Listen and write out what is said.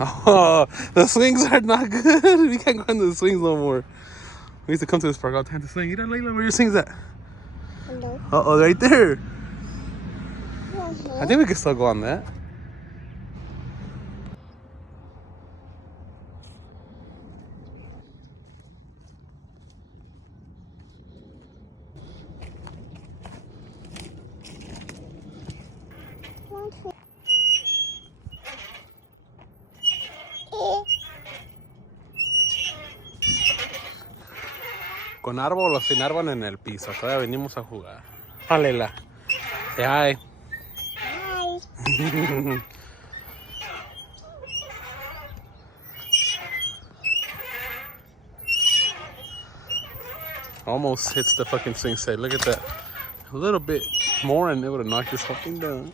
Oh, the swings are not good. We can't go into the swings no more. We used to come to this park all the time to swing. You know, Layla, where your swings at? Hello. Uh-oh, right there. Uh-huh. I think we can still go on that. ¿Con árbol o sin árbol en el piso? Todavía venimos a jugar. Lela. Say hi. Hi. Almost hits the fucking swing set. Look at that. A little bit more and it would have knocked this whole thing down.